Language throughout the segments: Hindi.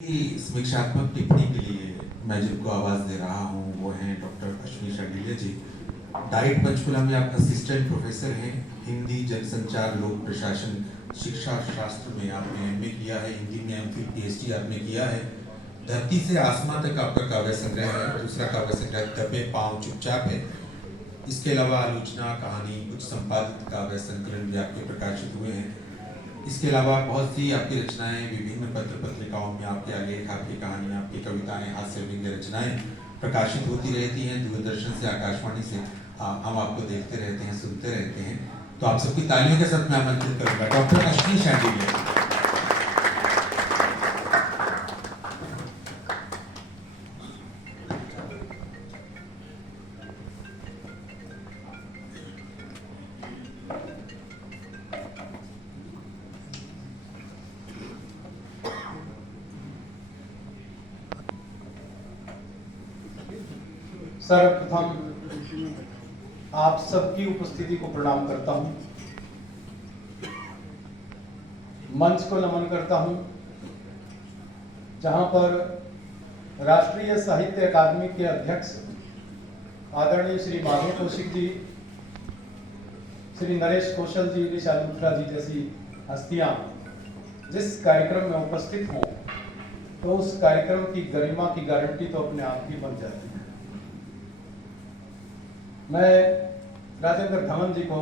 समीक्षात्मक टिप्पणी के लिए मैं जिनको आवाज़ दे रहा हूँ वो हैं डॉक्टर अश्विनी शांडिल्य जी। डाइट पंचकुला में आप असिस्टेंट प्रोफेसर हैं। हिंदी, जनसंचार, लोक प्रशासन, शिक्षा शास्त्र में आपने एमए किया है। हिंदी में एमफिल, पीएचडी आपने किया है। धरती से आसमां तक आपका काव्य संग्रह है। दूसरा काव्य संग्रह दबे पाँव चुपचाप है। इसके अलावा आलोचना, कहानी, कुछ संपादित काव्य संकलन भी आपके प्रकाशित हुए हैं। इसके अलावा बहुत सी आपकी रचनाएं विभिन्न पत्र पत्रिकाओं में, आपके आलेख, आपकी कहानियां, आपकी कविताएं, हास्य व्यंग्य रचनाएं प्रकाशित होती रहती हैं। दूरदर्शन से, आकाशवाणी से हम आपको देखते रहते हैं, सुनते रहते हैं। तो आप सबकी तालियों के साथ मैं आमंत्रित करूंगा डॉक्टर अश्विनी शांडिल्य। सर्वप्रथम आप सबकी उपस्थिति को प्रणाम करता हूं, मंच को नमन करता हूं, जहां पर राष्ट्रीय साहित्य अकादमी के अध्यक्ष आदरणीय श्री माधव कौशिक जी, श्री नरेश कौशल जी, विशाल लूथरा जी जैसी हस्तियां जिस कार्यक्रम में उपस्थित हों तो उस कार्यक्रम की गरिमा की गारंटी तो अपने आप ही बन जाती है। मैं राजेंद्र धवन जी को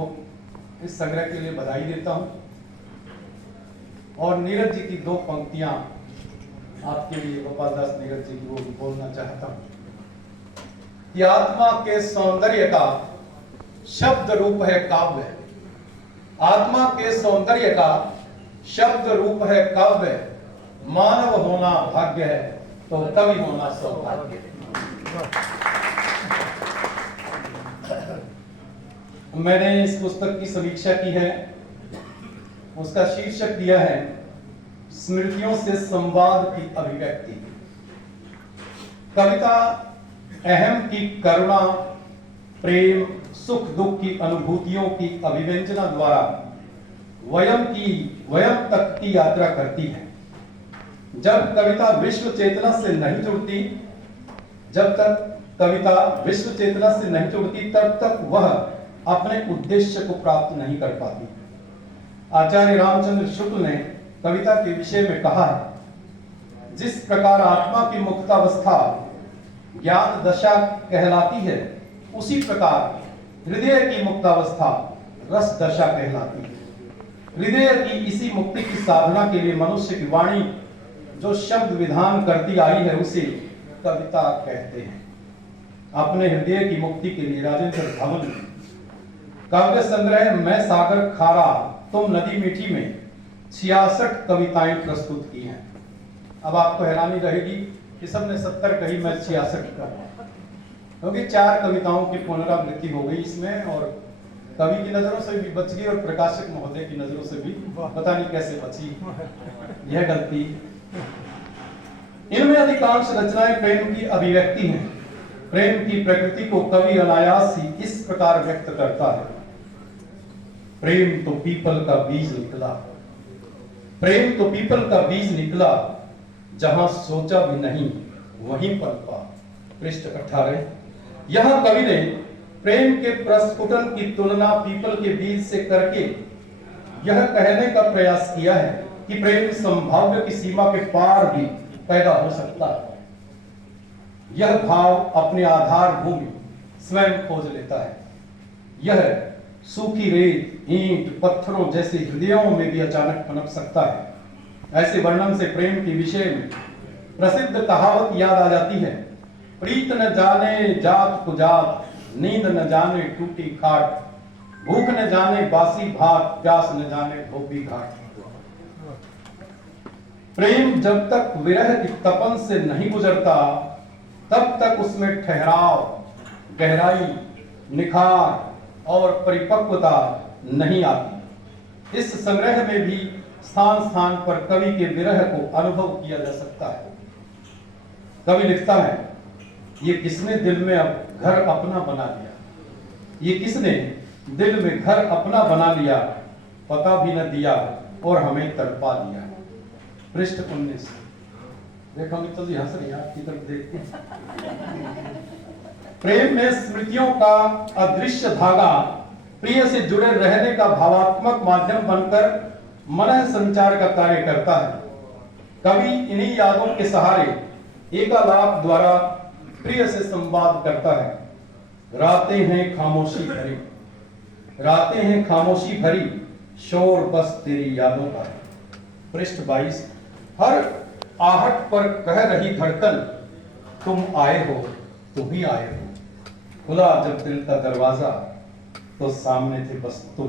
इस संग्रह के लिए बधाई देता हूं और नीरज जी की दो पंक्तियां आपके लिए, गोपाल दास नीरज जी की, वो बोलना चाहता हूं कि आत्मा के सौंदर्य का शब्द रूप है काव्य। आत्मा के सौंदर्य का शब्द रूप है काव्य। मानव होना भाग्य है तो कवि होना सौभाग्य। मैंने इस पुस्तक की समीक्षा की है। उसका शीर्षक दिया है स्मृतियों से संवाद की अभिव्यक्ति। कविता अहम की करुणा, प्रेम, सुख दुख की अनुभूतियों की अभिव्यंजना द्वारा वयम तक की यात्रा करती है। जब कविता विश्व चेतना से नहीं जुड़ती, जब तक कविता विश्व चेतना से नहीं जुड़ती, तब तक वह अपने उद्देश्य को प्राप्त नहीं कर पाती। आचार्य रामचंद्र शुक्ल ने कविता के विषय में कहा है, जिस प्रकार आत्मा की मुक्तावस्था ज्ञान दशा कहलाती है, उसी प्रकार हृदय की मुक्तावस्था रस दशा कहलाती है। हृदय की इसी मुक्ति की साधना के लिए मनुष्य की वाणी जो शब्द विधान करती आई है, उसे कविता कहते हैं। अपने हृदय की मुक्ति के लिए राजेंद्र धवन ने काव्य संग्रह मैं सागर खारा तुम नदी मीठी में 66 कविताएं प्रस्तुत की हैं। अब आपको हैरानी रहेगी कि सबने 70 कही, मैं 66 कहा, क्योंकि 4 कविताओं की पुनरावृत्ति हो गई इसमें, और कवि की नजरों से भी बच गई और प्रकाशक महोदय की नजरों से भी पता नहीं कैसे बची यह गलती। इनमें अधिकांश रचनाएं प्रेम की अभिव्यक्ति हैं। प्रेम की प्रकृति को कवि अनायास ही इस प्रकार व्यक्त करता है, प्रेम तो पीपल का बीज निकला, प्रेम तो पीपल का बीज निकला, जहां सोचा भी नहीं वहीं पनपा। पृष्ठ 18। यहां कवि ने प्रेम के प्रस्फुटन की तुलना पीपल के बीज से करके यह कहने का प्रयास किया है कि प्रेम संभाव्य की सीमा के पार भी पैदा हो सकता है। यह भाव अपने आधार भूमि स्वयं खोज लेता है। यह सूखी रेत, ईंट, पत्थरों जैसे हृदयों में भी अचानक पनप सकता है। ऐसे वर्णन से प्रेम के विषय में प्रसिद्ध कहावत याद आ जाती है, प्रीत न जाने जात को जात, नींद न जाने टूटी खाट, भूख न जाने बासी भात, प्यास न जाने धोबी घाट। प्रेम जब तक विरह की तपन से नहीं गुजरता, तब तक उसमें ठहराव, गहराई, निखार और परिपक्वता नहीं आती। इस संग्रह में भी स्थान स्थान पर कवि के विरह को अनुभव किया जा सकता है। कवि लिखता है, ये किसने दिल में अब घर अपना बना लिया, ये किसने दिल में घर अपना बना लिया, पता भी न दिया और हमें तड़पा दिया। पृष्ठ 19। देखो मित्तल जी हंस रही हैं आपकी तरफ देख के। प्रेम में स्मृतियों का अदृश्य धागा प्रिय से जुड़े रहने का भावात्मक माध्यम बनकर मन संचार का कार्य करता है। कवि इन्हीं यादों के सहारे एकालाप द्वारा प्रिय से संवाद करता है। रातें हैं खामोशी भरी, रातें हैं खामोशी भरी, शोर बस तेरी यादों का है। पृष्ठ 22। हर आहट पर कह रही धड़कन, तुम आए हो, तुम ही आए हो। खुला जब दिल का दरवाजा तो सामने थे बस तुम।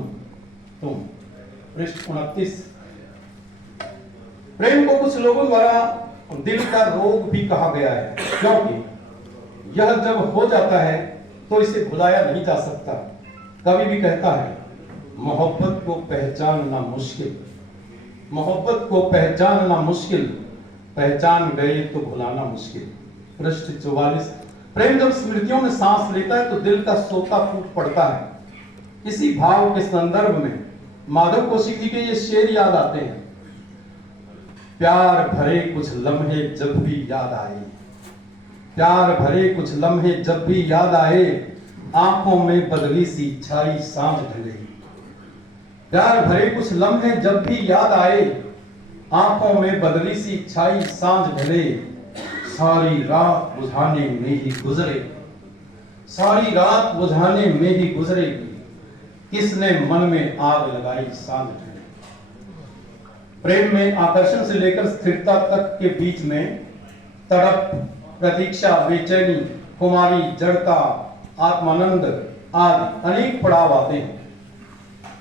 पृष्ठ 29। प्रेम को कुछ लोगों द्वारा दिल का रोग भी कहा गया है, क्योंकि यह जब हो जाता है तो इसे भुलाया नहीं जा सकता। कवि भी कहता है, मोहब्बत को पहचानना मुश्किल, मोहब्बत को पहचानना मुश्किल, पहचान गए तो भुलाना मुश्किल। पृष्ठ 44। प्रेम जब स्मृतियों में सांस लेता है तो दिल का सोता फूट पड़ता है। इसी भाव के संदर्भ में माधव कौशिक जी के ये शेर याद आते हैं। प्यार भरे कुछ लम्हे जब भी याद आए, प्यार भरे कुछ लम्हे जब भी याद आए, आंखों में बदली सी छाई सांझ ढले। प्यार भरे कुछ लम्हे जब भी याद आए, आंखों में बदली सी छाई सांझ ढले। सारी रात बुझाने में ही गुजरे, सारी रात बुझाने में ही गुजरेगी, किसने मन में आग लगाई सांझ ढले। प्रेम में आकर्षण से लेकर स्थिरता तक के बीच में तड़प, प्रतीक्षा, बेचैनी, कुमारी, जड़ता, आत्मानंद आदि अनेक पड़ाव आते हैं।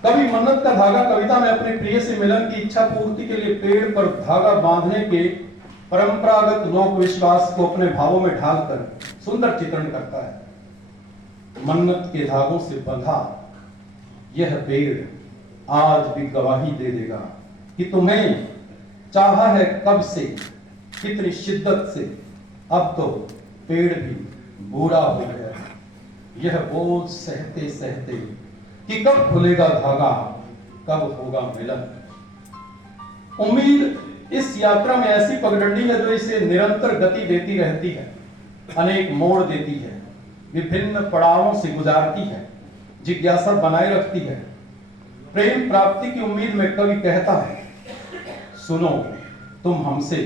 कवि मन्नत का धागा कविता में अपने प्रिय से मिलन की इच्छा पूर्ति के लिए पेड़ पर धागा बांधने के परंपरागत लोक विश्वास को अपने भावों में ढालकर सुंदर चित्रण करता है। मन्नत के धागों से बंधा यह पेड़ आज भी गवाही दे देगा कि तुम्हें चाहा है कब से, कितनी शिद्दत से, अब तो पेड़ भी बूढ़ा हो गया। यह बोझ सहते सहते कि कब खुलेगा धागा, कब होगा मिलन। उम्मीद इस यात्रा में ऐसी पगडंडी है जो इसे निरंतर गति देती रहती है, अनेक मोड़ देती है, विभिन्न पड़ावों से गुजारती है, जिज्ञासा बनाए रखती है। प्रेम प्राप्ति की उम्मीद में कवि कहता है, सुनो तुम हमसे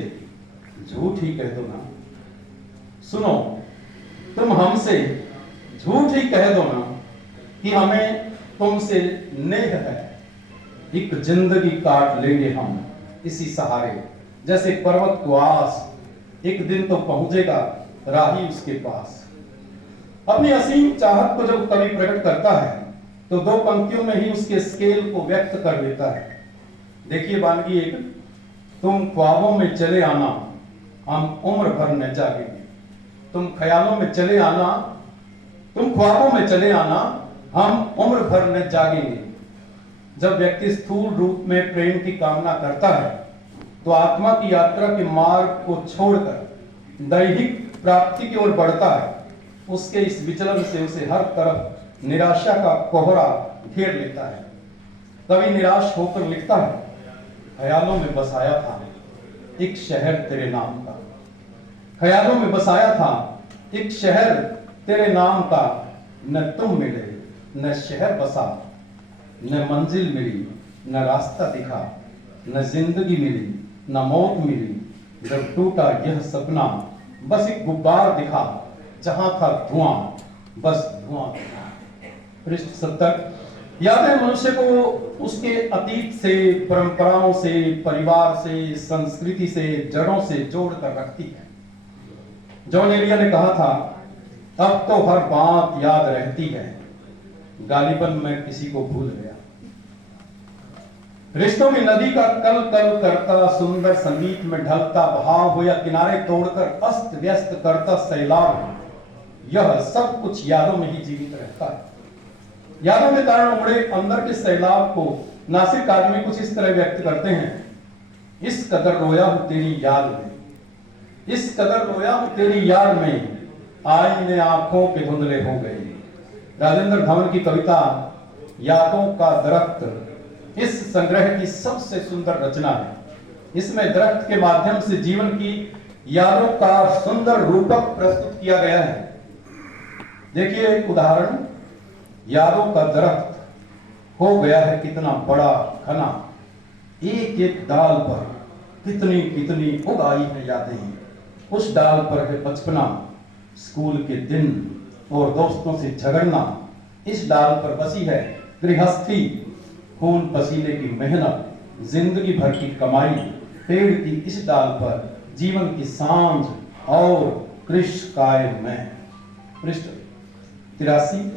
झूठ ही कह दो ना, सुनो तुम हमसे झूठ ही कह दो ना कि हमें तुमसे नेह है। एक जिंदगी काट लेंगे हम इसी सहारे, जैसे पर्वत को आस, एक दिन तो पहुंचेगा राही उसके पास। अपनी असीम चाहत को जब कवि प्रकट करता है तो दो पंक्तियों में ही उसके स्केल को व्यक्त कर देता है। देखिए वानगी एक, तुम ख्वाबों में चले आना, हम उम्र भर न जागेंगे। तुम ख्यालों में चले आना, तुम ख्वाबों में चले आना, हम उम्र भर न जागेंगे। जब व्यक्ति स्थूल रूप में प्रेम की कामना करता है तो आत्मा की यात्रा के मार्ग को छोड़कर दैहिक प्राप्ति की ओर बढ़ता है। उसके इस विचलन से उसे हर तरफ निराशा का कोहरा घेर लेता है। कवि निराश होकर लिखता है, ख्यालों में बसाया था एक शहर तेरे नाम का, ख्यालों में बसाया था एक शहर तेरे नाम का, न तुम मिले न शहर बसा, न मंजिल मिली न रास्ता दिखा, न जिंदगी मिली न मौत मिली। जब टूटा यह सपना बस एक गुब्बार दिखा, जहां था धुआं बस धुआं दिखा। पृष्ठ 70। यादें मनुष्य को उसके अतीत से, परंपराओं से, परिवार से, संस्कृति से, जड़ों से जोड़कर रखती है। जॉन एलिया ने कहा था, अब तो हर बात याद रहती है, गालिबन मैं किसी को भूल गया। रिश्तों में नदी का कल कल करता सुंदर संगीत में ढलता बहाव हो या किनारे तोड़कर अस्त व्यस्त करता सैलाब, यह सब कुछ यादों में ही जीवित रहता है। यादों के कारण उमड़े अंदर के सैलाब को नासिक आदमी कुछ इस तरह व्यक्त करते हैं, इस कदर रोया हूं तेरी याद में, इस कदर रोया हूं तेरी याद में, आईने आंखों के धुंधले हो गए। राजेंद्र धवन की कविता यादों का दरख्त इस संग्रह की सबसे सुंदर रचना है। इसमें दरख्त के माध्यम से जीवन की यादों का सुंदर रूपक प्रस्तुत किया गया है। देखिए एक उदाहरण, यादों का दरख्त हो गया है कितना बड़ा घना, एक एक डाल पर कितनी कितनी उगाई है यादें। उस डाल पर है बचपना, स्कूल के दिन और दोस्तों से झगड़ना। इस डाल पर बसी है गृहस्थी, खून पसीने की मेहनत, जिंदगी भर की कमाई। पेड़ की इस डाल पर जीवन की सांझ और कृष कायम में। पृष्ठ 83।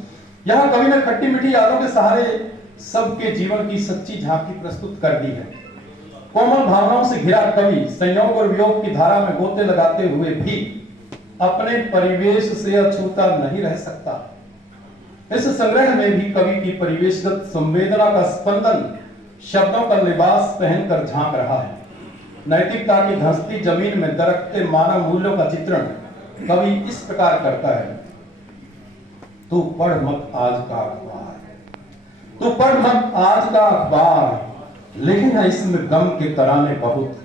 यहाँ कवि ने खट्टी मीठी यादों के सहारे सबके जीवन की सच्ची झांकी प्रस्तुत कर दी है। कोमल भावनाओं से घिरा कवि संयोग और वियोग की धारा में गोते लगाते हुए भी अपने परिवेश से अछूता नहीं रह सकता। इस संग्रह में भी कवि की परिवेशगत संवेदना का स्पंदन शब्दों का लिबास पहनकर झांक रहा है। नैतिकता की धंसती जमीन में दरकते मानव मूल्यों का चित्रण कवि इस प्रकार करता है। तू पढ़ मत आज का अखबार, तू पढ़ मत आज का अखबार, लेकिन है इसमें गम के तराने बहुत।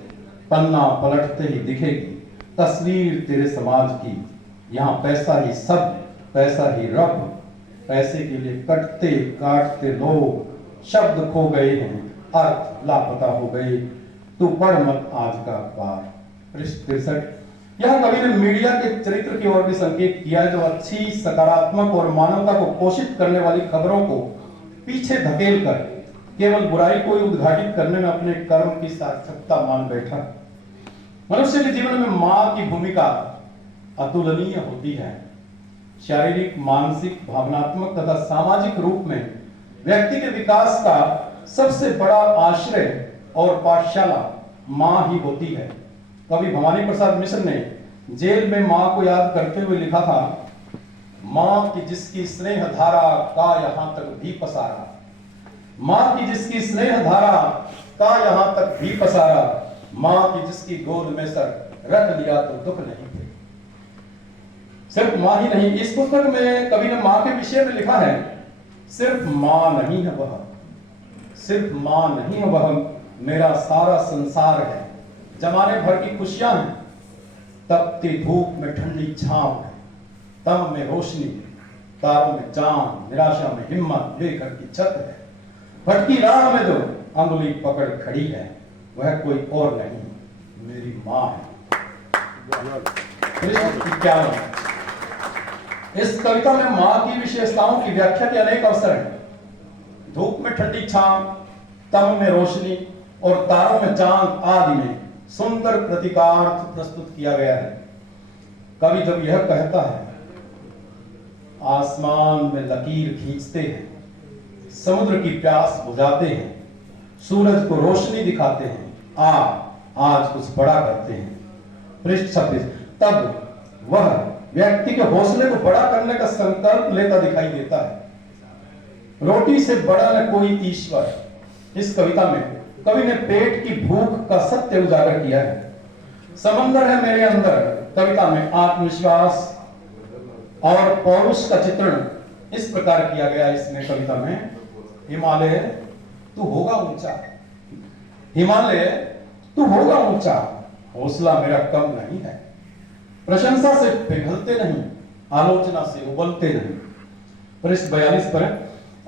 पन्ना पलटते ही दिखेगी तस्वीर तेरे समाज की। यहाँ पैसा ही सब, पैसा ही रब, पैसे के लिए कटते काटते लोग, शब्द खो गए हैं, अर्थ लापता हो गए। तू पढ़ मत आज का अखबार। पृष्ठ 63। यह कवि ने मीडिया के चरित्र की ओर भी संकेत किया है, जो अच्छी, सकारात्मक और मानवता को पोषित करने वाली खबरों को पीछे धकेल कर केवल बुराई को ही उद्घाटित करने में अपने कर्म की सार्थकता मान बैठा। मनुष्य के जीवन में मां की भूमिका अतुलनीय होती है। शारीरिक, मानसिक, भावनात्मक तथा सामाजिक रूप में व्यक्ति के विकास का सबसे बड़ा आश्रय और पाठशाला मां ही होती है। कवि भवानी प्रसाद मिश्र ने जेल में मां को याद करते हुए लिखा था, मां की जिसकी स्नेह धारा का यहां तक भी पसारा, मां की जिसकी स्नेह धारा का यहां तक भी पसारा, मां की जिसकी गोद में सर रख लिया तो दुख नहीं थे। सिर्फ मां ही नहीं, इस पुस्तक में कवि ने मां के विषय में लिखा है, सिर्फ मां नहीं है वह, सिर्फ मां नहीं है वह, मेरा सारा संसार है। जमाने भर की खुशियां हैं, तपती धूप में ठंडी छांव है, तम में रोशनी, तारों में चांद, निराशा में हिम्मत, ये घर की छत है। भटकी राह में जो अंगुली पकड़ खड़ी है, वह कोई और नहीं, मेरी मां है। इस कविता में मां की विशेषताओं की व्याख्या के अनेक अवसर हैं। धूप में ठंडी छांव, तम में रोशनी और तारों में चांद आदि में सुंदर प्रतीकार्थ प्रस्तुत किया गया है। कवि जब यह कहता है, आसमान में लकीर खींचते हैं, समुद्र की प्यास बुझाते हैं, सूरज को रोशनी दिखाते हैं, आज कुछ बड़ा करते हैं। पृष्ठ 26। तब वह व्यक्ति के हौसले को बड़ा करने का संकल्प लेता दिखाई देता है। रोटी से बड़ा न कोई ईश्वर। इस कविता में कवि ने पेट की भूख का सत्य उजागर किया है। समंदर है मेरे अंदर कविता में आत्मविश्वास और पौरुष का चित्रण इस प्रकार किया गया। इसमें कविता में हिमालय तू होगा ऊंचा, हिमालय तू होगा ऊंचा, हौसला मेरा कम नहीं है। प्रशंसा से पिघलते नहीं, आलोचना से उबलते नहीं। पृष्ठ 42 पर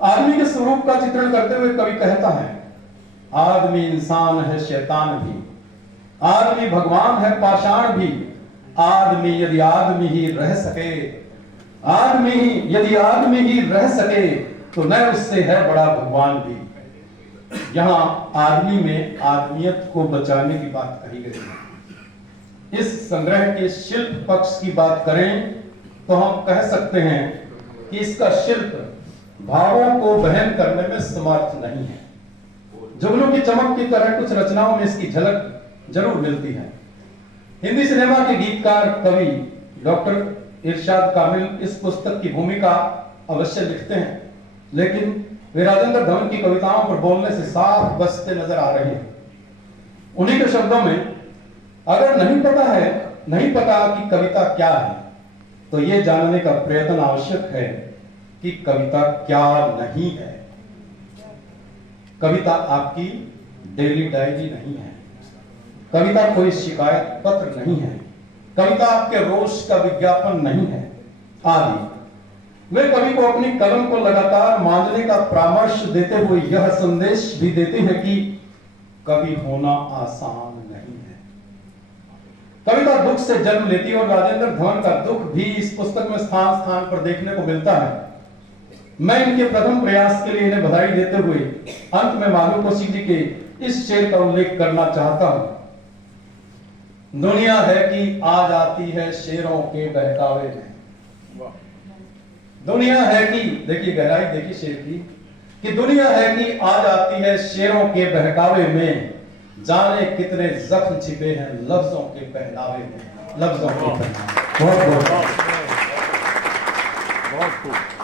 आदमी के स्वरूप का चित्रण करते हुए कवि कहता है, आदमी इंसान है शैतान भी, आदमी भगवान है पाषाण भी, आदमी यदि आदमी ही रह सके, आदमी यदि आदमी ही रह सके तो न उससे है बड़ा भगवान भी। यहां आदमी में आदमियत को बचाने की बात कही गई है। इस संग्रह के शिल्प पक्ष की बात करें तो हम कह सकते हैं कि इसका शिल्प भावों को बहन करने में समर्थ नहीं है। जुगनू की चमक की तरह कुछ रचनाओं में इसकी झलक जरूर मिलती है। हिंदी सिनेमा के गीतकार कवि डॉक्टर इरशाद कामिल इस पुस्तक की भूमिका अवश्य लिखते हैं, लेकिन वे राजेंद्र धवन की कविताओं पर बोलने से साफ बचते नजर आ रहे हैं। उन्हीं के शब्दों में, अगर नहीं पता कि कविता क्या है, तो यह जानने का प्रयत्न आवश्यक है कि कविता क्या नहीं है। कविता आपकी डेली डायरी नहीं है, कविता कोई शिकायत पत्र नहीं है, कविता आपके रोष का विज्ञापन नहीं है आदि। वे कवि को अपनी कलम को लगातार मांझने का परामर्श देते हुए यह संदेश भी देते हैं कि कवि होना आसान नहीं है। कविता दुख से जन्म लेती है और राजेंद्र धवन का दुख भी इस पुस्तक में स्थान स्थान पर देखने को मिलता है। मैं इनके प्रथम प्रयास के लिए इन्हें बधाई देते हुए अंत में मालू कौशिक जी के इस शेर का उल्लेख करना चाहता हूं। दुनिया है कि आ जाती है शेरों के बहकावे में। दुनिया है कि, देखिए गहराई देखिए शेर की, कि दुनिया है कि आ जाती है शेरों के बहकावे में, जाने कितने जख्म छिपे हैं लफ्जों के पहनावे में। लफ्जों के पहनावे। बहुत खूब।